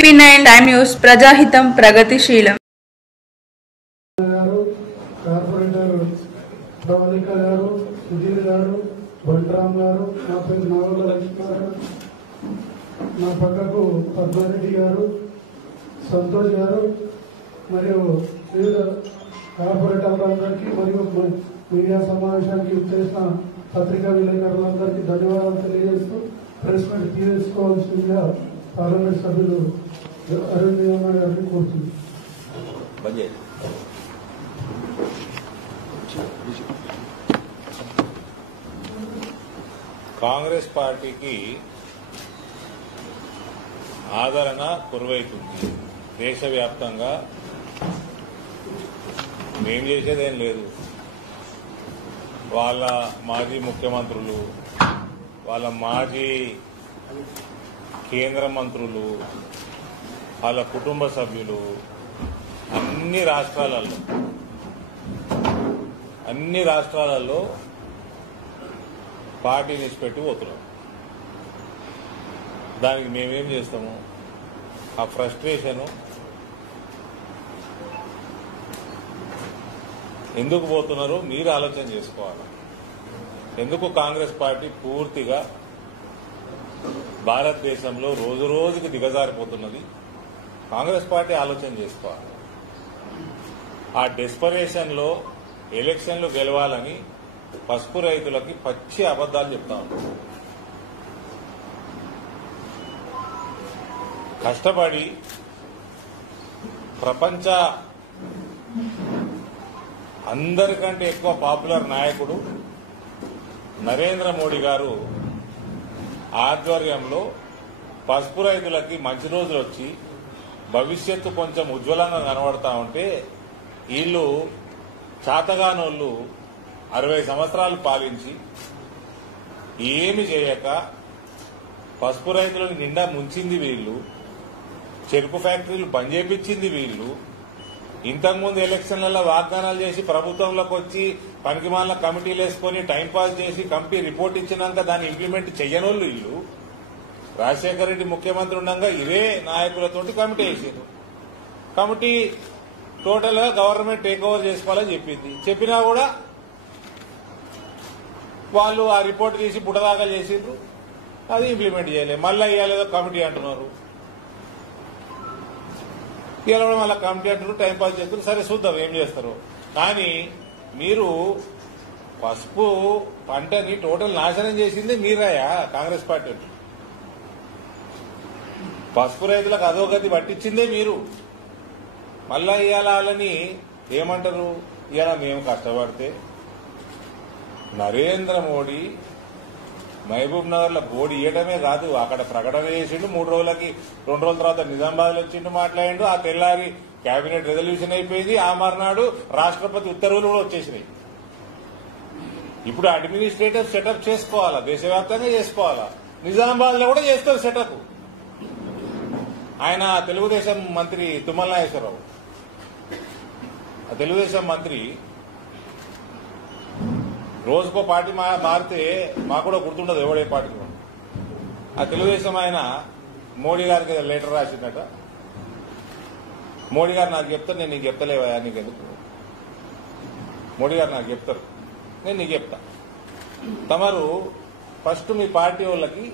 టీపీ9 time news ప్రజాహితం ప్రగతిశీలం. Corporator Pravalika గారు, సుధీర్ గారు, బంట్రామ్ గారు, నా పేరు నావల లక్ష్మణ్, నా పక్కకు పద్మారెడ్డి గారు, సంతోష్ గారు మరియు వివిధ కార్పొరేటర్లందరికీ మరియు మీడియా సమావేశానికి చేసిన పత్రికా విలేకరులందరికీ ధన్యవాదాలు తెలియజేస్తూ ప్రెస్ మీట్ తీసుకోవాల్సిందిగా పార్లమెంట్ సభ్యులు అరవింద్ గారిని కోరుతుంది. కాంగ్రెస్ పార్టీకి ఆదరణ కురువైతుంది. దేశవ్యాప్తంగా మేం చేసేదేం లేదు. వాళ్ళ మాజీ ముఖ్యమంత్రులు, వాళ్ళ మాజీ కేంద్ర మంత్రులు, వాళ్ళ కుటుంబ సభ్యులు అన్ని రాష్ట్రాలలో పార్టీని ఇచ్చిపెట్టి పోతున్నాం. దానికి మేమేం చేస్తాము? ఆ ఫ్రస్ట్రేషను ఎందుకు పోతున్నారో మీరు ఆలోచన చేసుకోవాలి. ఎందుకు కాంగ్రెస్ పార్టీ పూర్తిగా భారతదేశంలో రోజు రోజుకి దిగజారిపోతున్నది? కాంగ్రెస్ పార్టీ ఆలోచన చేసుకోవాలి. ఆ డెస్పరేషన్ లో ఎలక్షన్లు గెలవాలని పసుపు రైతులకి పచ్చి అబద్దాలు చెప్తా ఉంటారు. కష్టపడి ప్రపంచ అందరికంటే ఎక్కువ పాపులర్ నాయకుడు నరేంద్ర మోడీ గారు ఆధ్వర్యంలో పసుపు రైతులకి మంచి రోజులు వచ్చి భవిష్యత్తు కొంచెం ఉజ్వలంగా కనబడతా ఉంటే వీళ్ళు చాతగానోళ్లు 60 సంవత్సరాలు పాలించి ఏమి చేయక పసుపు రైతులను నిండా ముంచింది వీళ్ళు, చెరుకు ఫ్యాక్టరీలు బంద్ చేపించింది వీళ్ళు, ఇంతకుముందు ఎలక్షన్లలో వాగ్దానాలు చేసి ప్రభుత్వంలోకి వచ్చి పనికిమాలిన కమిటీలు వేసుకుని టైంపాస్ చేసి కంపి రిపోర్ట్ ఇచ్చినాక దాన్ని ఇంప్లిమెంట్ చెయ్యనోళ్ళు వీళ్ళు. రాజశేఖర రెడ్డి ముఖ్యమంత్రి ఉండగా ఇవే నాయకులతోటి కమిటీ వేసారు. కమిటీ టోటల్ గా గవర్నమెంట్ టేక్ ఓవర్ చేసుకోవాలని చెప్పింది. చెప్పినా కూడా వాళ్ళు ఆ రిపోర్ట్ తీసి బుడదాఖలు చేసిండ్రు, అది ఇంప్లిమెంట్ చేయలేదు. మళ్ళీ ఇవ్వలేదో కమిటీ అంటున్నారు, ఇవాళ కూడా మళ్ళీ కమిటీ అంటున్నారు, టైంపాస్ చేస్తారు. సరే చూద్దాం ఏం చేస్తారు. కానీ మీరు పసుపు పంటని టోటల్ నాశనం చేసింది మీరాయా కాంగ్రెస్ పార్టీ. పసుపు రైతులకు అధోగతి పట్టించిందే మీరు. మళ్ళా ఇవాళ వాళ్ళని ఏమంటారు? ఇవాళ మేము కష్టపడితే నరేంద్ర మోడీ మహబూబ్ నగర్ లో బోర్డు ఇవ్వడమే కాదు, అక్కడ ప్రకటన చేసిండు. 2 రోజుల తర్వాత నిజామాబాద్ లో వచ్చిండు, మాట్లాడిండు. ఆ తెల్లారి కేబినెట్ రెజల్యూషన్ అయిపోయింది. ఆ మర్నాడు రాష్ట్రపతి ఉత్తర్వులు కూడా వచ్చేసినాయి. ఇప్పుడు అడ్మినిస్ట్రేటివ్ సెటప్ చేసుకోవాలా, దేశవ్యాప్తంగా చేసుకోవాలా. నిజామాబాద్ లో కూడా చేస్తారు సెటప్. ఆయన తెలుగుదేశం మంత్రి తుమ్మల నాగేశ్వరరావు, ఆ తెలుగుదేశం మంత్రి రోజుకో పార్టీ మారితే మాకు కూడా గుర్తుండదు ఎవడే పార్టీ. ఆ తెలుగుదేశం ఆయన మోడీ గారికి లెటర్ రాసిందట. మోడీ గారు నాకు చెప్తారు, నేను నీకు చెప్తలేవా, నీకెందుకు? మోడీ గారు నాకు చెప్తారు, నేను నీకు చెప్తా. తమరు ఫస్ట్ మీ పార్టీ వాళ్ళకి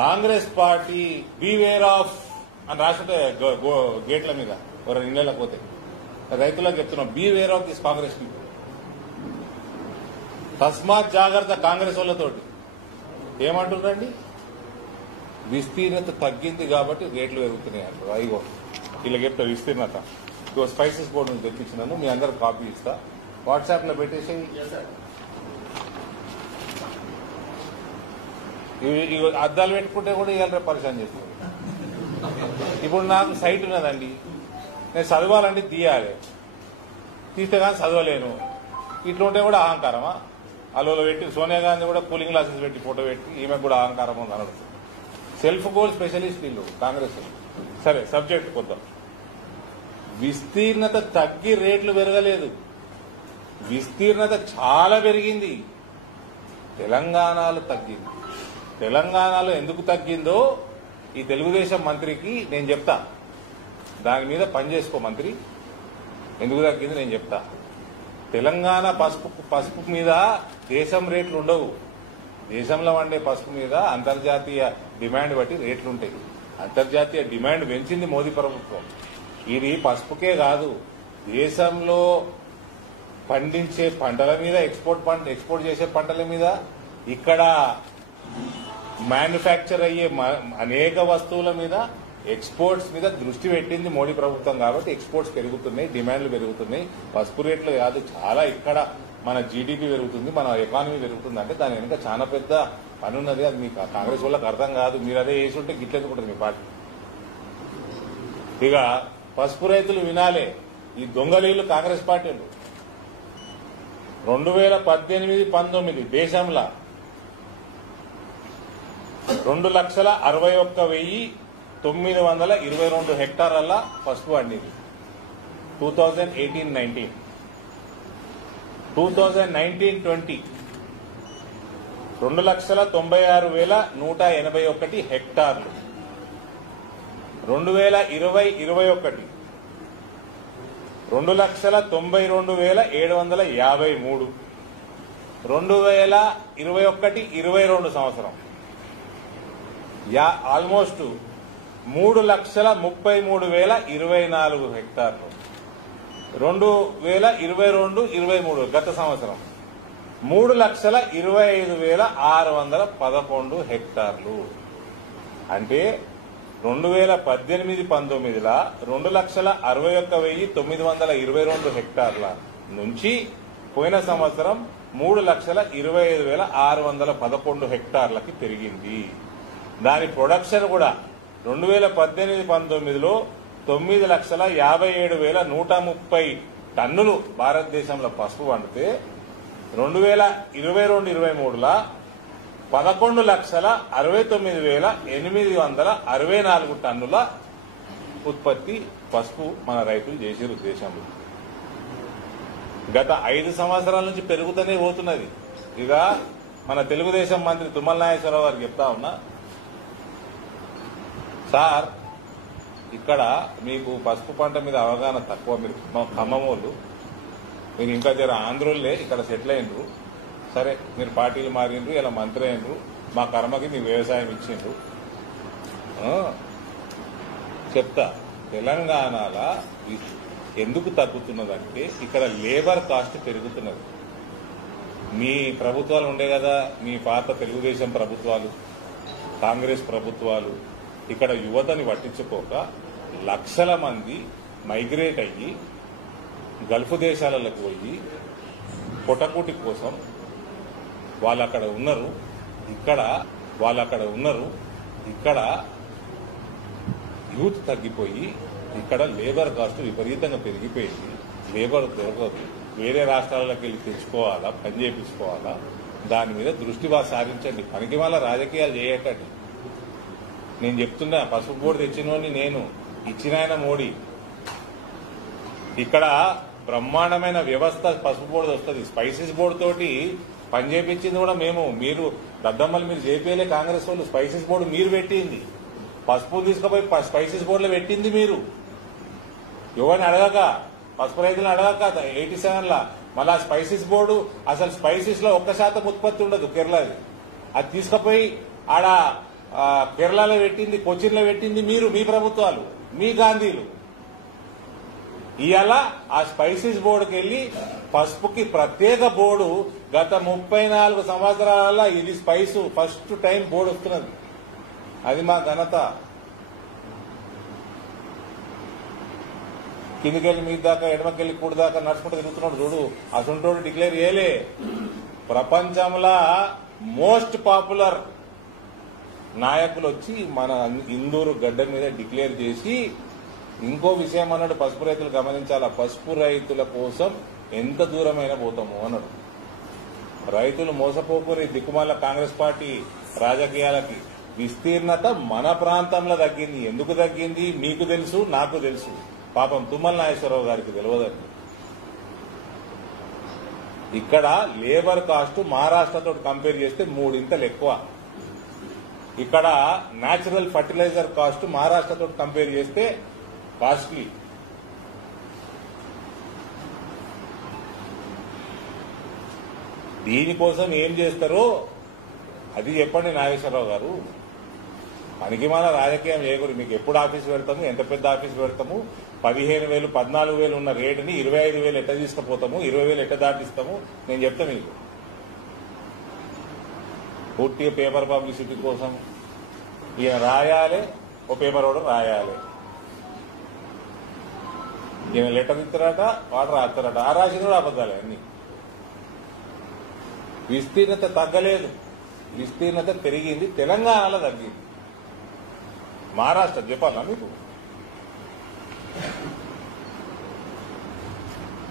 కాంగ్రెస్ పార్టీ బీవేర్ ఆఫ్ అని రాస్తుంటే గేట్ల మీద ఇళ్లకి పోతే రైతులకు చెప్తున్నాం, beware of this Congress people. తస్మాత్ జాగ్రత్త కాంగ్రెస్ వాళ్ళతోటి. ఏమంటున్నారండి? విస్తీర్ణత తగ్గింది కాబట్టి రేట్లు పెరుగుతున్నాయి అంటారు. అయ్యో ఇలా చెప్తా విస్తీర్ణత. ఇగో స్పైసెస్ బోర్డు నుంచి తెప్పించినాను, మీ అందరు కాపీ ఇస్తా, వాట్సాప్ లో పెట్టేసి. అద్దాలు పెట్టుకుంటే కూడా ఇవాళ పరిశాన్ చేస్తుంది. ఇప్పుడు నాకు సైట్ ఉన్నదండి, నేను చదవాలంటే తీయాలి, తీస్తే కానీ చదవలేను. ఇట్లుంటే కూడా అహంకారమా? అలోలో పెట్టి సోనియా గాంధీ కూడా కూలింగ్ గ్లాసెస్ పెట్టి ఫోటో పెట్టి ఈమె కూడా అహంకారం ఉంది అనడు. సెల్ఫ్ గోల్ స్పెషలిస్ట్ వీళ్ళు కాంగ్రెస్. సరే సబ్జెక్ట్ కొద్దాం. విస్తీర్ణత తగ్గి రేట్లు పెరగలేదు, విస్తీర్ణత చాలా పెరిగింది. తెలంగాణలో తగ్గింది. తెలంగాణలో ఎందుకు తగ్గిందో ఈ తెలుగుదేశం మంత్రికి నేను చెప్తా, దాని మీద పని చేసుకో మంత్రి, ఎందుకు తగ్గింది నేను చెప్తా. తెలంగాణ పసుపు మీద దేశం రేట్లు ఉండవు. దేశంలో వండే పసుపు మీద అంతర్జాతీయ డిమాండ్ బట్టి రేట్లుంటాయి. అంతర్జాతీయ డిమాండ్ పెంచింది మోదీ ప్రభుత్వం. ఇది పసుపుకే కాదు, దేశంలో పండించే పంటల మీద, ఎక్స్పోర్ట్ చేసే పంటల మీద, ఇక్కడ మ్యానుఫ్యాక్చర్ అయ్యే అనేక వస్తువుల మీద, ఎక్స్పోర్ట్స్ మీద దృష్టి పెట్టింది మోడీ ప్రభుత్వం. కాబట్టి ఎక్స్పోర్ట్స్ పెరుగుతున్నాయి, డిమాండ్లు పెరుగుతున్నాయి. పసుపు రేట్లు కాదు, చాలా ఇక్కడ మన జీడీపీ పెరుగుతుంది, మన ఎకానమీ పెరుగుతుంది. అంటే దాని వెనుక చాలా పెద్ద పని ఉన్నది. అది మీకు కాంగ్రెస్ వాళ్ళకి అర్థం కాదు. మీరు అదే వేసి ఉంటే గిట్లెందుకుంటుంది మీ పార్టీ. ఇక పసుపు రైతులు వినాలే, ఈ దొంగలీలు కాంగ్రెస్ పార్టీలు 2018-19 దేశంలో 2,61,922 హెక్టార్ల పసుపు పండింది 2018-19. 2019-20 2,96,181 హెక్టార్లు. 2020-21 2,92,753. 2021-22 సంవత్సరం ఆల్మోస్ట్ 3,33,024 హెక్టార్లు. 2022-23 గత సంవత్సరం 3,25,611 హెక్టార్లు. అంటే 2018-19 2,61,922 హెక్టార్ల నుంచి పోయిన సంవత్సరం 3,25,611 హెక్టార్లకి పెరిగింది. దాని ప్రొడక్షన్ కూడా 2018-19 9,57,130 టన్నులు భారతదేశంలో పసుపు పండితే 2022-23 11,69,864 టన్నుల ఉత్పత్తి పసుపు మన రైతులు చేసారు దేశంలో. గత 5 సంవత్సరాల నుంచి పెరుగుతూనే పోతున్నది. ఇక మన తెలుగుదేశం మంత్రి తుమ్మల నాగేశ్వరరావు గారికి చెప్తా ఉన్నా, సార్ ఇక్కడ మీకు పసుపు పంట మీద అవగాహన తక్కువ, మీరు ఖమ్మమోళ్ళు, మీరు ఇంకా జర ఆంధ్రోళ్ళే ఇక్కడ సెటిల్ అయినరు. సరే మీరు పార్టీలు మారిండ్రు, ఇలా మంత్రి అయినరు, మా కర్మకి మీకు వ్యవసాయం ఇచ్చిండ్రు. చెప్తా, తెలంగాణలో ఎందుకు తగ్గుతున్నదంటే ఇక్కడ లేబర్ కాస్ట్ పెరుగుతున్నది. మీ ప్రభుత్వాలు ఉండే కదా, మీ పాత తెలుగుదేశం ప్రభుత్వాలు, కాంగ్రెస్ ప్రభుత్వాలు ఇక్కడ యువతని పట్టించుకోక లక్షల మంది మైగ్రేట్ అయ్యి గల్ఫ్ దేశాలకు పోయి పొటకూటి కోసం వాళ్ళు అక్కడ ఉన్నారు. ఇక్కడ యూత్ తగ్గిపోయి ఇక్కడ లేబర్ కాస్ట్ విపరీతంగా పెరిగిపోయింది. లేబర్ దొరకదు, వేరే రాష్ట్రాలకు వెళ్ళి తెచ్చుకోవాలా, పని చేయించుకోవాలా. దాని మీద దృష్టి సారించండి. పనికి వల్ల రాజకీయాలు చేయకండి. నేను చెప్తున్నా, పసుపు బోర్డు తెచ్చినోని నేను, ఇచ్చిన ఆయన మోడీ. ఇక్కడ బ్రహ్మాండమైన వ్యవస్థ పసుపు బోర్డు వస్తుంది. స్పైసెస్ బోర్డు తోటి పని చేయించింది కూడా మేము. మీరు దద్దమ్మలు మీరు చేపేలే కాంగ్రెస్ వాళ్ళు. స్పైసెస్ బోర్డు మీరు పెట్టింది, పసుపు తీసుకుపోయి స్పైసెస్ బోర్డులో పెట్టింది మీరు. ఎవరిని అడగక, పసుపు రైతులను అడగక 87లా మళ్ళా స్పైసెస్ బోర్డు, అసలు స్పైసెస్ లో 1% ఉత్పత్తి ఉండదు కేరళది. అది తీసుకుపోయి ఆడ కేరళలో పెట్టింది, కొచ్చిన్లో పెట్టింది మీరు, మీ ప్రభుత్వాలు, మీ గాంధీలు. ఇవాళ ఆ స్పైసెస్ బోర్డుకి వెళ్లి పసుపుకి ప్రత్యేక బోర్డు గత 34 సంవత్సరాల ఇది స్పైసు ఫస్ట్ టైం బోర్డు వస్తున్నది. అది మా ఘనత. కిందికెళ్ళి మీద దాకా, ఎడమకెళ్ళి కూడి దాకా నడుచుకుంటూ తిరుగుతున్నాడు చూడు, అసంటోడు డిక్లేర్ చేయలే. ప్రపంచంలో మోస్ట్ పాపులర్ నాయకులు వచ్చి మన ఇందూరు గడ్డ మీద డిక్లేర్ చేసి ఇంకో విషయం అన్నాడు, పసుపు రైతులు గమనించాలా, పసుపు రైతుల కోసం ఎంత దూరమైనా పోతాము అన్నాడు. రైతులు మోసపోకుని దిక్కుమాల కాంగ్రెస్ పార్టీ రాజకీయాలకి విస్తీర్ణత మన ప్రాంతంలో తగ్గింది. ఎందుకు తగ్గింది మీకు తెలుసు, నాకు తెలుసు. పాపం తుమ్మల నాగేశ్వరరావు గారికి తెలియదండి. ఇక్కడ లేబర్ కాస్ట్ మహారాష్ట్రతో కంపేర్ చేస్తే 3 ఇంతలు ఎక్కువ. ఇక్కడ న్యాచురల్ ఫర్టిలైజర్ కాస్ట్ మహారాష్ట్రతో కంపేర్ చేస్తే కాస్ట్లీ. దీనికోసం ఏం చేస్తారో అది చెప్పండి నాగేశ్వరరావు గారు. పనికిమాల రాజకీయం చేయకూడదు. మీకు ఎప్పుడు ఆఫీస్ పెడతాము, ఎంత పెద్ద ఆఫీస్ పెడతాము, 15,000 14,000 ఉన్న రేటుని 25,000 ఎట్ట తీసుకుపోతాము, 20,000 ఎట్ట దాటిస్తాము నేను చెప్తా మీకు. పూర్తిగా పేపర్ పబ్లిసిటీ కోసం ఈయన రాయాలి, ఓ పేపర్ కూడా రాయాలి. ఈయన లెటర్ ఇస్తారట, వాడు రాస్తారట. ఆ రాసిన కూడా అబద్దాలే అన్ని. విస్తీర్ణత తగ్గలేదు, విస్తీర్ణత పెరిగింది. తెలంగాణలో తగ్గింది. మహారాష్ట్ర చెప్పాలా మీకు?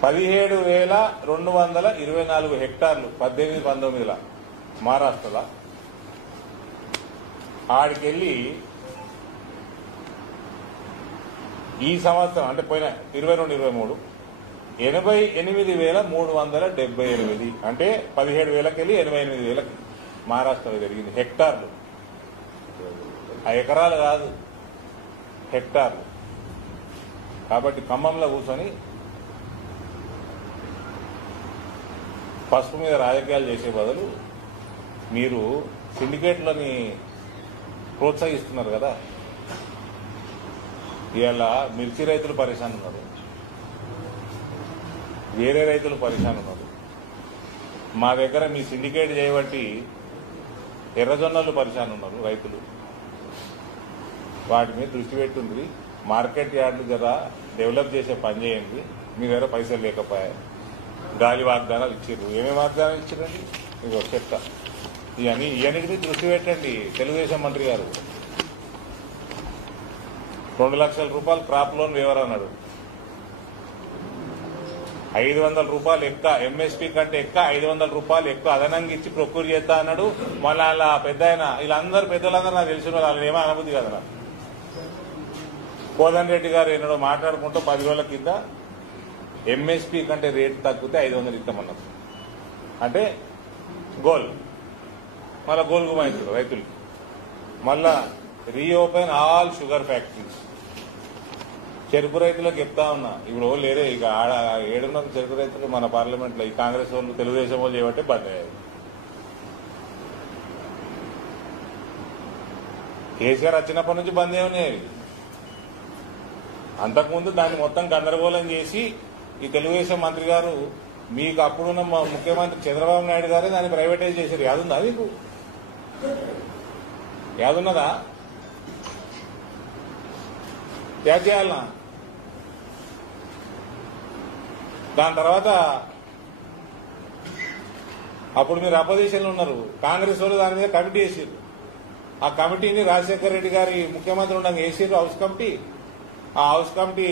17,224 హెక్టార్లు 18-19 మహారాష్ట్రలో. ఆడికెళ్ళి ఈ సంవత్సరం అంటే పోయిన 22-23 88,378 అంటే 17,000కి వెళ్ళి 88,000కి మహారాష్ట్రలో జరిగింది హెక్టార్లు. ఆ ఎకరాలు కాదు, హెక్టార్లు. కాబట్టి ఖమ్మంలో కూర్చొని పసుపు మీద రాజకీయాలు చేసే బదులు మీరు సిండికేట్లని ప్రోత్సహిస్తున్నారు కదా. ఇవాళ మిర్చి రైతులు పరేషాన్ ఉన్నారు, వేరే రైతులు పరేషాన్ ఉన్నారు. మా దగ్గర మీ సిండికేట్ చేయబట్టి ఎర్రజొన్నలు పరేషాన్ ఉన్నారు రైతులు. వాటి మీద దృష్టి పెట్టుంది. మార్కెట్ యార్డులు జర డెవలప్ చేసే పని చేయండి. మీ దగ్గర పైసలు లేకపోయాయి, గాలి వాగ్దానాలు ఇచ్చారు. ఏమేమి వాగ్దానాలు ఇచ్చారండి? మీకు చెప్తా. ఇవన్నిటి మీద దృష్టి పెట్టండి. తెలుగుదేశం మంత్రి గారు 2 లక్షల రూపాయలు క్రాప్ లోన్ వేవర్ అన్నాడు. 500 రూపాయలు ఎక్కువ, ఎంఎస్పీ కంటే ఎక్కువ 500 రూపాయలు ఎక్కువ అదనంగా ఇచ్చి ప్రొక్యూర్ చేస్తా అన్నాడు. మళ్ళీ అలా పెద్ద ఆయన వీళ్ళందరూ పెద్దలందరూ నాకు తెలిసిన వాళ్ళు ఏమో అనుభూతి కదా. నాకు కోదండ రెడ్డి గారు ఎన్నడో మాట్లాడుకుంటూ 10 రోజుల కింద ఎంఎస్పీ కంటే రేటు తగ్గితే 500 ఇస్తామన్నారు. అంటే గోల్ మళ్ళా గోల్ గుమాయిస్తారు రైతులకి. మళ్ళా రీఓపెన్ ఆల్ షుగర్ ఫ్యాక్టరీస్. చెరుకు రైతులకు చెప్తా ఉన్నా, ఇప్పుడు లేరే ఇక ఆడ 7 చెరుకు రైతులు మన పార్లమెంట్ లో ఈ కాంగ్రెస్ వాళ్ళు తెలుగుదేశం వాళ్ళు చేయబట్టే బంద్ అయ్యాయి. కేసీఆర్ వచ్చినప్పటి నుంచి బంద్ ఏమన్నాయి. అంతకుముందు దాన్ని మొత్తం గందరగోళం చేసి ఈ తెలుగుదేశం మంత్రి గారు మీకు అప్పుడున్న ముఖ్యమంత్రి చంద్రబాబు నాయుడు గారే దాన్ని ప్రైవేటైజ్ చేశారు. యాదుందా మీకు? యాదున్నదా? త్యాగ చేయాలనా? దాని తర్వాత అప్పుడు మీరు అపోజిషన్లో ఉన్నారు. కాంగ్రెస్ వాళ్ళు దాని మీద కమిటీ వేసారు. ఆ కమిటీని రాజశేఖర రెడ్డి గారి ముఖ్యమంత్రి ఉండగా వేసారు హౌస్ కమిటీ. ఆ హౌస్ కమిటీ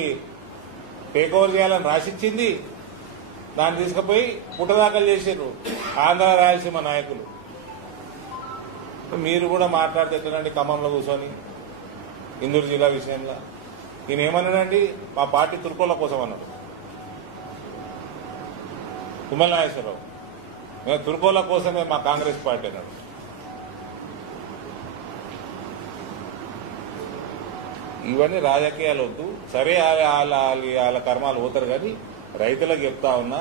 టేక్ ఓవర్ చేయాలని రాసిచ్చింది. దాన్ని తీసుకుపోయి పుట్టదాఖలు చేశారు ఆంధ్ర రాయలసీమ నాయకులు. మీరు కూడా మాట్లాడితేనండి ఖమ్మంలో కూర్చొని ఇందూరు జిల్లా విషయంలో. ఈయన ఏమన్నాడండి? మా పార్టీ తుర్కోల కోసం అన్నాడు తుమ్మల నాగేశ్వరరావు. మేము తుర్కోల కోసమే మా కాంగ్రెస్ పార్టీ అన్నాడు. ఇవన్నీ రాజకీయాలు వద్దు. సరే వాళ్ళ కర్మాలు పోతారు. కానీ రైతులకు చెప్తా ఉన్నా,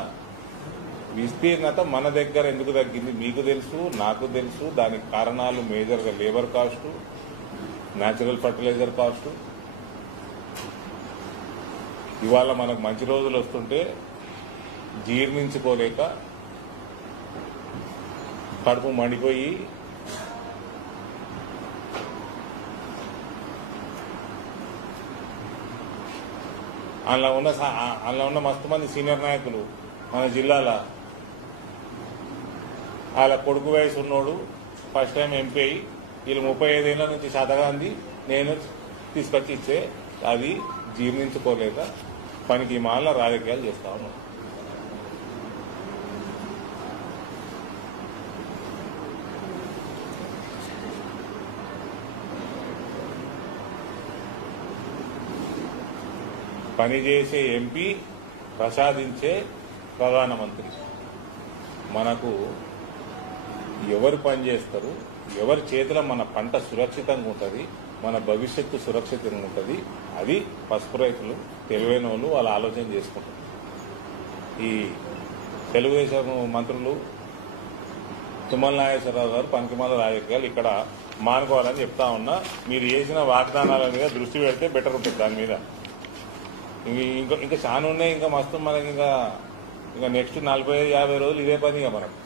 విస్తీర్ణత మన దగ్గర ఎందుకు తగ్గింది మీకు తెలుసు, నాకు తెలుసు. దానికి కారణాలు మేజర్గా labour cost, natural fertilizer cost. ఇవాళ మనకు మంచి రోజులు వస్తుంటే జీర్ణించుకోలేక కడుపు మండిపోయి అందులో ఉన్న మస్తు మంది సీనియర్ నాయకులు మన జిల్లాలో వాళ్ళ కొడుకు వయసు ఉన్నోడు ఫస్ట్ టైం ఎంపీ అయ్యి వీళ్ళు 35 ఏళ్ల నుంచి శాతగాంది నేను తీసుకొచ్చి ఇచ్చే అది జీర్ణించుకోలేక పనికి మాల రాజకీయాలు చేస్తా ఉన్నాం. పనిచేసే ఎంపీ, ప్రసాదించే ప్రధానమంత్రి. మనకు ఎవరు పనిచేస్తారు, ఎవరి చేతిలో మన పంట సురక్షితంగా ఉంటుంది, మన భవిష్యత్తు సురక్షితంగా ఉంటుంది. అది పసుపు రైతులు తెలివైన వాళ్ళు వాళ్ళు ఆలోచన చేసుకుంటారు. ఈ తెలుగుదేశం మంత్రులు తుమ్మల నాగేశ్వరరావు గారు పనికిమాల రాజకీయాలు ఇక్కడ మానుకోవాలని చెప్తా ఉన్నా. మీరు చేసిన వాగ్దానాల మీద దృష్టి పెడితే బెటర్ ఉంటుంది. దాని మీద ఇంకా చాలా ఉన్నాయి. ఇంకా మస్తు మనకి ఇంకా నెక్స్ట్ 40-50 రోజులు ఇదే పని ఇక మనకు.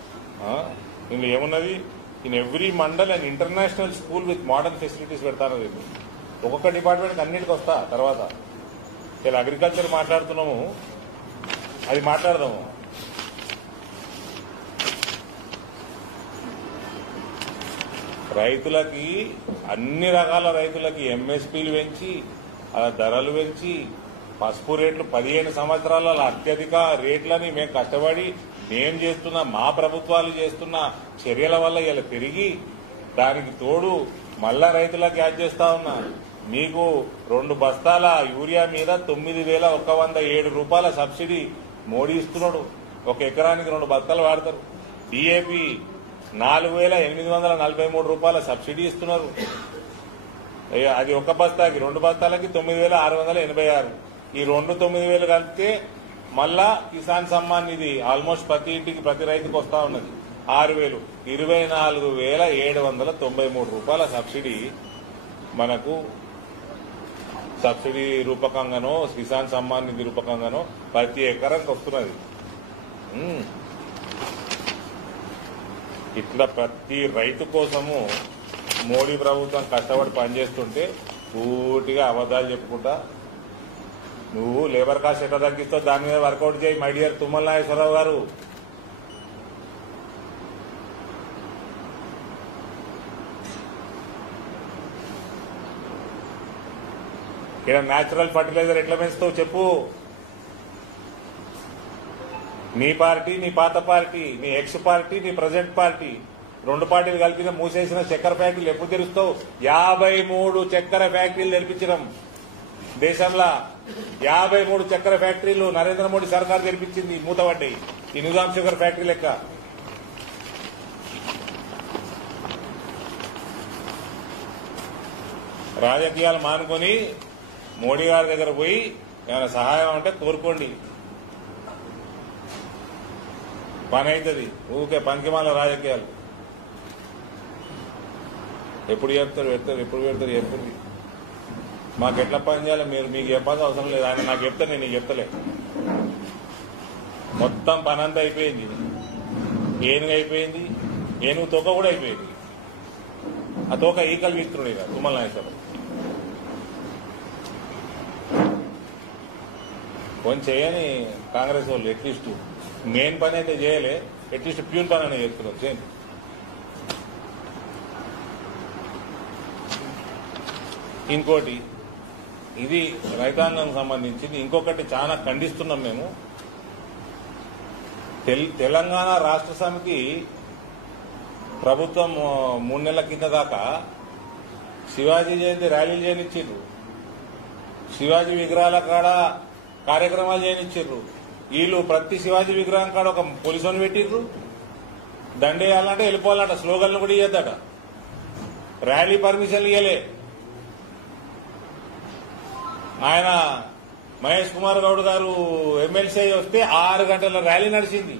ఇందులో ఏమున్నది, in every mandal and international school with modern facilities పెడతాను. ఒక్కొక్క డిపార్ట్మెంట్కి అన్నిటికి వస్తా. తర్వాత ఇలా అగ్రికల్చర్ మాట్లాడుతున్నాము, అది మాట్లాడదాము. రైతులకి అన్ని రకాల రైతులకి ఎంఎస్పీలు పెంచి ధరలు పెంచి పసుపు రేట్లు 15 సంవత్సరాల అత్యధిక రేట్లని మేము కష్టపడి మేము చేస్తున్న మా ప్రభుత్వాలు చేస్తున్న చర్యల వల్ల ఇలా పెరిగి దానికి తోడు మళ్ళా రైతులకు యాడ్ చేస్తా ఉన్నా. మీకు 2 బస్తాల యూరియా మీద 9,107 రూపాయల సబ్సిడీ మోడీ ఇస్తున్నాడు. 1 ఎకరానికి 2 బస్తాలు వాడతారు. డిఏపి 4,843 రూపాయల సబ్సిడీ ఇస్తున్నారు. అది 1 బస్తాకి 2 బస్తాలకి 9,686. ఈ 9,000 కలిపితే మళ్ళా కిసాన్ సమ్మాన్ నిధి ఆల్మోస్ట్ ప్రతి ఇంటికి ప్రతి రైతుకు వస్తా ఉన్నది 6,000. 24,793 రూపాయల సబ్సిడీ మనకు సబ్సిడీ రూపకంగానో కిసాన్ సమ్మాన్ నిధి రూపకంగానో ప్రతి ఎకరానికి వస్తున్నది. ఇట్లా ప్రతి రైతు కోసము మోడీ ప్రభుత్వం కష్టపడి పనిచేస్తుంటే పూర్తిగా అబద్దాలు చెప్పుకుంటా నువ్వు లేబర్ కాస్ట్ ఎట్లా తగ్గిస్తావు దాని మీద వర్కౌట్ చేయి మై డియర్ తుమ్మల నాగేశ్వరరావు గారు. ఇక్కడ న్యాచురల్ ఫర్టిలైజర్ ఎట్లా పెంచుతావు చెప్పు. నీ పార్టీ, నీ పాత పార్టీ, నీ ఎక్స్ పార్టీ, నీ ప్రజెంట్ పార్టీ 2 పార్టీలు కలిపిన మూసేసిన చక్కెర ఫ్యాక్టరీలు ఎప్పుడు తెరుస్తావు? 53 చక్కెర ఫ్యాక్టరీలు తెరిపించడం దేశంలో. 53 చక్కెర ఫ్యాక్టరీలు నరేంద్ర మోడీ సర్కార్ తెరిపించింది, మూతపడ్డాయి. ఈ నిజాం షుగర్ ఫ్యాక్టరీ లెక్క. రాజకీయాలు మానుకొని మోడీ గారి దగ్గర పోయి ఏమైనా సహాయం అంటే కోరుకోండి, పని అవుతుంది. ఊరికే పంకిమాల రాజకీయాలు ఎప్పుడు చెప్తారు ఎప్పుడు పెడతారు చెప్తుంది. మాకు ఎట్లా పని చేయాలి మీకు చెప్పాల్సిన అవసరం లేదు. ఆయన నాకు చెప్తా, నేను నీకు చెప్తలే. మొత్తం పని అంతా అయిపోయింది. ఏనుగు అయిపోయింది, ఏనుగు తోక కూడా అయిపోయింది. ఆ తోక ఈకలు వీస్తున్నాడు ఇక తుమ్మల నాగేశ్వరరావు. కొంచెం చేయని కాంగ్రెస్ వాళ్ళు అట్లీస్ట్ మెయిన్ పని అయితే చేయలే, అట్లీస్ట్ ప్యూన్ పని అనేది చేస్తున్నారు. చేయండి. ఇంకోటి ఇది రైతాంగం సంబంధించింది. ఇంకొకటి చాలా ఖండిస్తున్నాం మేము. తెలంగాణ రాష్ట్ర సమితి ప్రభుత్వం 3 నెలల కింద దాకా శివాజీ జయంతి ర్యాలీలు చేయనిచ్చారు, శివాజీ విగ్రహాల కాడ కార్యక్రమాలు చేయనిచ్చారు. వీళ్ళు ప్రతి శివాజీ విగ్రహం కాడ ఒక పోలీసుని పెట్టిర్రు. దండేయాలంటే వెళ్ళిపోవాలంట, స్లోగన్లు కూడా ఇయ్యద్దట. ర్యాలీ పర్మిషన్లు ఇవ్వలే. ఆయన మహేష్ కుమార్ గౌడ్ గారు ఎమ్మెల్సీ వస్తే 6 గంటల ర్యాలీ నడిచింది.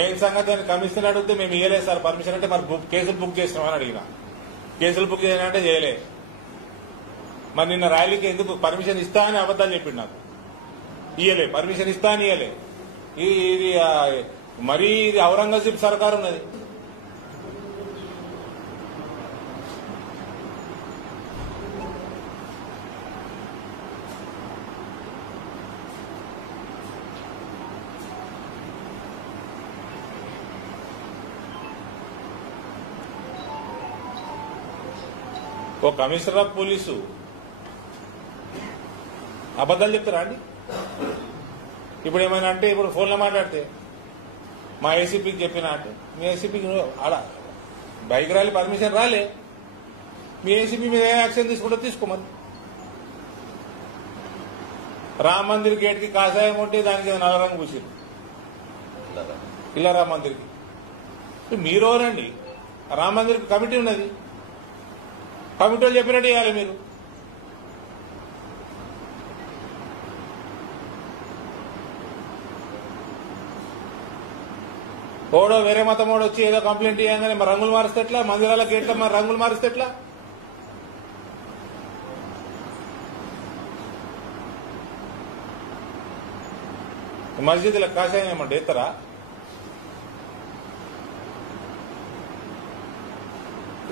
ఏం సంగతి అని కమిషనర్ అడిగితే మేము ఇవ్వలేదు సార్ పర్మిషన్ అంటే, మరి కేసులు బుక్ చేసినామని అడిగిన. కేసులు బుక్ చేయాలంటే చేయలే. మరి నిన్న ర్యాలీకి ఎందుకు పర్మిషన్ ఇస్తా అని అబద్దాలు చెప్పిండు నాకు. ఇయ్యలే, పర్మిషన్ ఇస్తా అని ఇయ్యలే. ఇది మరీ ఇది ఔరంగజేబ్ సర్కారు ఉన్నది. ఓ కమిషనర్ ఆఫ్ పోలీసు అబద్దాలు చెప్తారా అండి? ఇప్పుడు ఏమైనా అంటే ఇప్పుడు ఫోన్లో మాట్లాడితే మా ఏసీపీకి చెప్పినా అంటే మీ ఏసీపీకి అలా బైక్ ర్యాలీ పర్మిషన్ రాలే, మీ ఏసీపీ మీద ఏ యాక్షన్ తీసుకుంటే తీసుకోమని. రామ్ మందిర్ గేట్ కి కాషాయం ఉంటే దానికి నల్ల రంగు పూసారు ఇలా రామ్ మందిర్కి. మీరెవరండి? రామ మందిర్ కమిటీ ఉన్నది, కమిటీ వాళ్ళు చెప్పినట్టు చేయాలి మీరు. ఓడో వేరే మతం ఓడో వచ్చి ఏదో కంప్లైంట్ చేయగానే మరి రంగులు మారిస్తే ఎట్లా? మందిరాలకు ఎట్లా మరి రంగులు మారిస్తే ఎట్లా? మస్జిద్లకు కాషాయం ఏమంటే ఎత్తరా?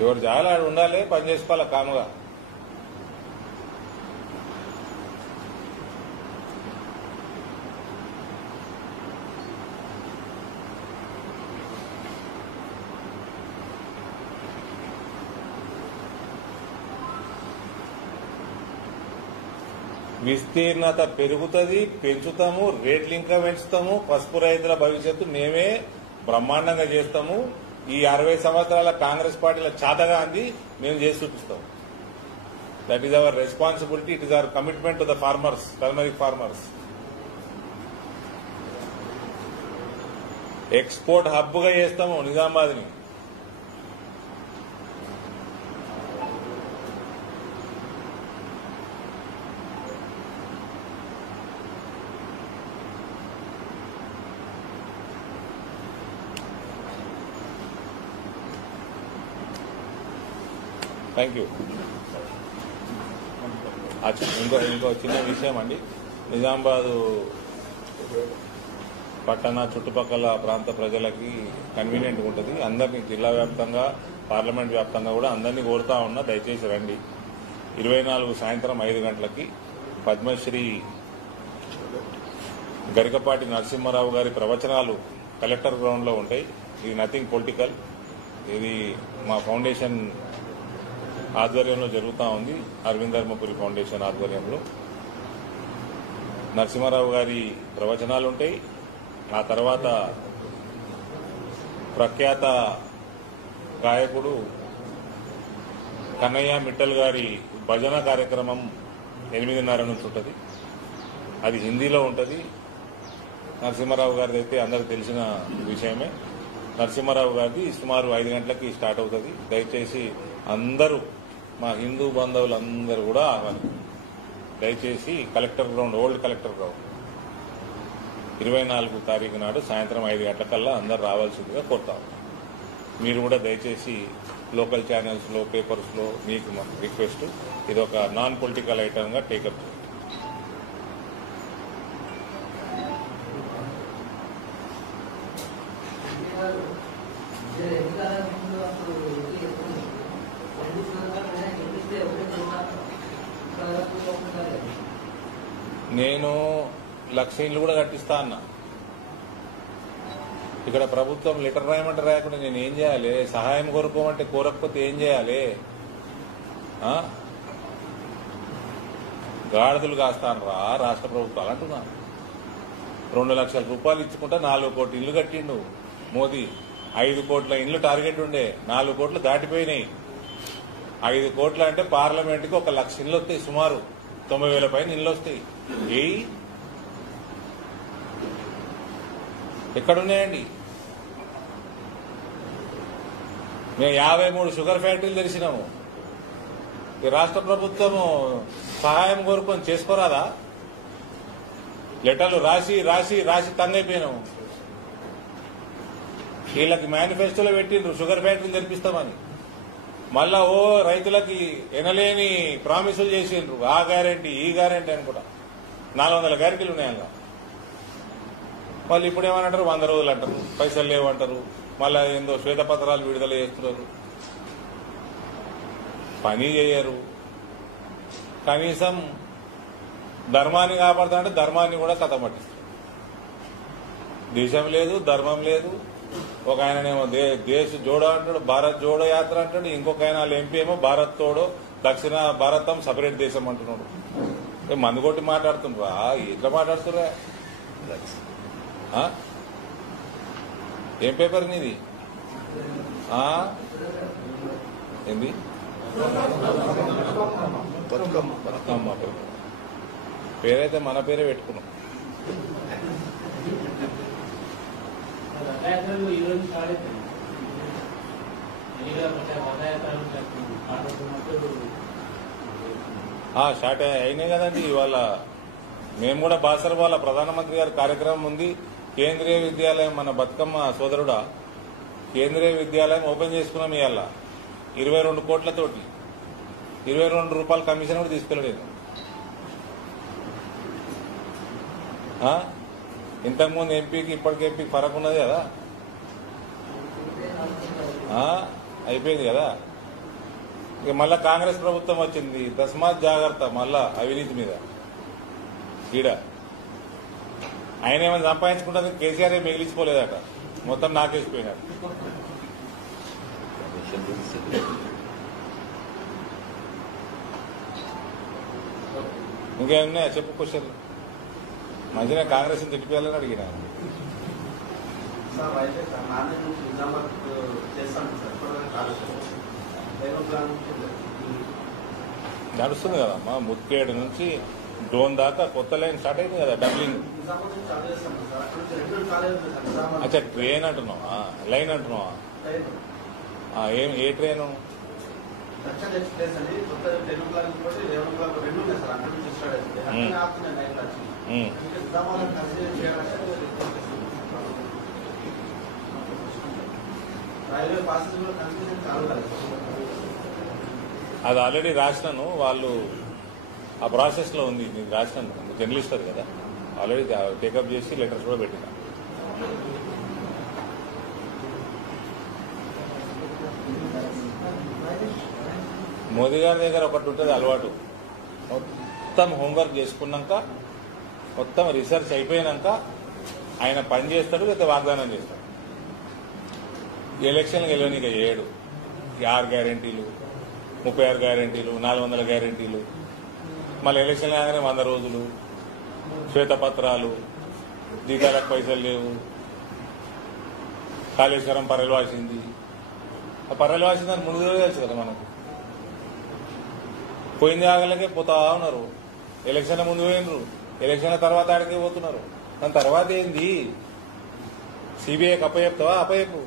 ఎవరు జాగాలో ఆడు ఉండాలి, పని చేసుకోవాలి కాముగా. విస్తీర్ణత పెరుగుతుంది, పెంచుతాము, రేట్లు ఇంకా పెంచుతాము. పసుపు రైతుల భవిష్యత్తు మేమే బ్రహ్మాండంగా చేస్తాము. ఈ 60 సంవత్సరాల కాంగ్రెస్ పార్టీల చాతగా అంది మేము చేసి చూపిస్తాం. That is our responsibility, it is our commitment to the farmers, turmeric farmers. Export hub గా చేస్తాము నిజామాబాద్ ని. Thank you. ఇంకో చిన్న విషయం అండి, నిజామాబాదు పట్టణ చుట్టుపక్కల ప్రాంత ప్రజలకి కన్వీనియంట్గా ఉంటుంది. అందరినీ జిల్లా వ్యాప్తంగా, పార్లమెంట్ వ్యాప్తంగా కూడా అందరినీ కోరుతా ఉన్నా, దయచేసి రండి. 24 సాయంత్రం 5 గంటలకి పద్మశ్రీ గరికపాటి నరసింహారావు గారి ప్రవచనాలు కలెక్టర్ గ్రౌండ్ లో ఉంటాయి. ఇది నథింగ్ పొలిటికల్, ఇది మా ఫౌండేషన్ ఆధ్వర్యంలో జరుగుతూ ఉంది. అరవింద్ ధర్మపురి ఫౌండేషన్ ఆధ్వర్యంలో నరసింహారావు గారి ప్రవచనాలు ఉంటాయి. ఆ తర్వాత ప్రఖ్యాత గాయకుడు కన్నయ్య మిట్టల్ గారి భజన కార్యక్రమం 8:30 నుంచి ఉంటుంది. అది హిందీలో ఉంటుంది. నరసింహారావు గారిది అయితే అందరికి తెలిసిన విషయమే. నరసింహారావు గారిది సుమారు 5 గంటలకి స్టార్ట్ అవుతుంది. దయచేసి అందరూ, మా హిందూ బంధువులందరూ కూడా దయచేసి collector ground, old collector ground 24 తారీఖు నాడు సాయంత్రం 5 గంటలకల్లా అందరూ రావాల్సిందిగా కోరుతాం. మీరు కూడా దయచేసి లోకల్ ఛానల్స్ లో, పేపర్స్ లో మీకు రిక్వెస్ట్, ఇది ఒక నాన్ పొలిటికల్ ఐటమ్ గా టేకప్ చేయండి. నేను 1,00,000 ఇళ్ళు కూడా కట్టిస్తా అన్నా. ఇక్కడ ప్రభుత్వం లెటర్ రాయమంటే రాయకుండా నేను ఏం చేయాలి? సహాయం కోరుకోమంటే కోరకపోతే ఏం చేయాలి? గాడిదలు కాస్తాను రా రాష్ట్ర ప్రభుత్వాలు అంటున్నా. 2 లక్షల రూపాయలు ఇచ్చుకుంటా 4 కోట్ల ఇల్లు కట్టిండు మోదీ. 5 కోట్ల ఇల్లు టార్గెట్ ఉండే, 4 కోట్లు దాటిపోయినాయి. 5 కోట్ల అంటే పార్లమెంట్కి 1,00,000 ఇళ్ళు వస్తాయి, సుమారు 90,000 పైన ఇళ్ళు వస్తాయి. ఎక్కడున్నాయండి? మేము 53 షుగర్ ఫ్యాక్టరీలు తెరిచినాము. ఈ రాష్ట్ర ప్రభుత్వము సహాయం కోరుకొని చేసుకోరాదా? లెటర్లు రాసి రాసి రాసి తంగైపోయినాము. వీళ్ళకి మేనిఫెస్టోలో పెట్టిండ్రు షుగర్ ఫ్యాక్టరీలు తెరిపిస్తామని. మళ్ళా రైతులకి ఎనలేని ప్రామిసులు చేసిండ్రు. ఆ గ్యారెంటీ, ఈ గ్యారెంటీ అని కూడా 400 గ్యారెంటీలు ఉన్నాయి అలా. వాళ్ళు ఇప్పుడు ఏమనంటారు? 100 రోజులు అంటారు, పైసలు లేవంటారు. మళ్ళా ఏందో శ్వేతపత్రాలు విడుదల చేస్తున్నారు. పని చేయరు. కనీసం ధర్మాన్ని కాపాడుతా అంటే ధర్మాన్ని కూడా కథమట్టిస్తారు. దేశం లేదు, ధర్మం లేదు. ఒక ఆయననేమో దేశ జోడో అంటాడు, భారత్ జోడో యాత్ర అంటాడు. ఇంకొక ఆయన ఎంపీ ఏమో భారత్ తోడో, దక్షిణ భారతం సపరేట్ దేశం అంటున్నాడు. మందు కొట్టి మాట్లాడుతుండ్రా? ఎట్లా మాట్లాడుతుర్రా? ఏం పేపర్ నీది? ఏంది? బతుకమ్మ పేపర్. పేరైతే మన పేరే పెట్టుకున్నాం. స్టార్ట్ అయినాయి కదండి. ఇవాళ మేము కూడా బాసర వాళ్ళ ప్రధానమంత్రి గారి కార్యక్రమం ఉంది. కేంద్రీయ విద్యాలయం మన బతుకమ్మ సోదరుడా కేంద్రీయ విద్యాలయం ఓపెన్ చేసుకున్నాం. ఇవాళ 22 కోట్లతోటి 22 రూపాయల కమిషన్ కూడా తీసుకెళ్ళలేదు. ఇంతకుముందు ఎంపీకి ఇప్పటికి ఎంపీకి ఫరక్ ఉన్నది కదా, అయిపోయింది కదా. ఇక మళ్ళా కాంగ్రెస్ ప్రభుత్వం వచ్చింది, తస్మాత్ జాగ్రత్త మళ్ళా అవినీతి మీద. ఈడ ఆయన ఏమైనా సంపాదించుకుంటుంది, కేసీఆర్ ఏమి మిగిలించుకోలేదట, మొత్తం నాకేసిపోయినాడు. ఇంకేమున్నాయా చెప్పు క్వశ్చన్లు. మంచిగా కాంగ్రెస్ తిట్టిపోయాలని అడిగినా. నడుస్తుంది కదమ్మా, ముత్కేడు నుంచి డ్రోన్ దాకా కొత్త లైన్ స్టార్ట్ అయింది కదా, డబ్లింగ్. అచ్చా ట్రైన్ అంటున్నావా, లైన్ అంటున్నావా? ఏ ట్రైను? అది ఆల్రెడీ రాసినాను, వాళ్ళు ఆ ప్రాసెస్ లో ఉంది. నేను రాసినాను, జర్నలిస్ట్ అది కదా, ఆల్రెడీ టేకప్ చేసి లెటర్స్ కూడా పెట్టినా. మోదీ గారి దగ్గర ఒకటి ఉంటుంది అలవాటు, మొత్తం హోంవర్క్ చేసుకున్నాక, మొత్తం రీసెర్చ్ అయిపోయినాక ఆయన పని చేస్తాడు, లేదా వాగ్దానం చేస్తాడు. ఎలక్షన్కి వెళ్ళనిక 7 6 గ్యారెంటీలు, 36 గ్యారెంటీలు, 400 గ్యారెంటీలు, మళ్ళీ ఎలక్షన్ కాగానే 100 రోజులు, శ్వేతపత్రాలు, జీతాలకు పైసలు లేవు, కాళేశ్వరం పర్యలవాసింది. ఆ పర్యలవాసిందని ముందు తెలుసు కదా మనకు. పోయింది ఆగలకే పోతా ఉన్నారు. ఎలక్షన్ల ముందు పోయినరు, ఎలక్షన్ల తర్వాత ఆడికే పోతున్నారు. దాని తర్వాత ఏంది? సిబిఐకి అప్పచెప్తావా? అప్పచెప్పు.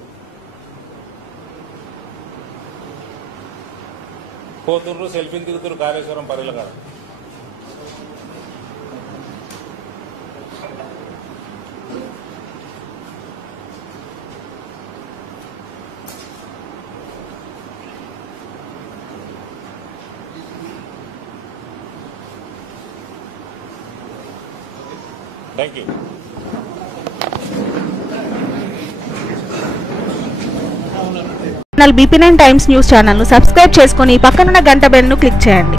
పోతుర్రు, సెల్ఫీలు తిరుగుతున్నారు కాళేశ్వరం పర్యల కాదు. Thank you. BP9 times news channel ను సబ్స్క్రైబ్ చేసుకుని పక్కనున్న గంట బెల్ ను క్లిక్ చేయండి.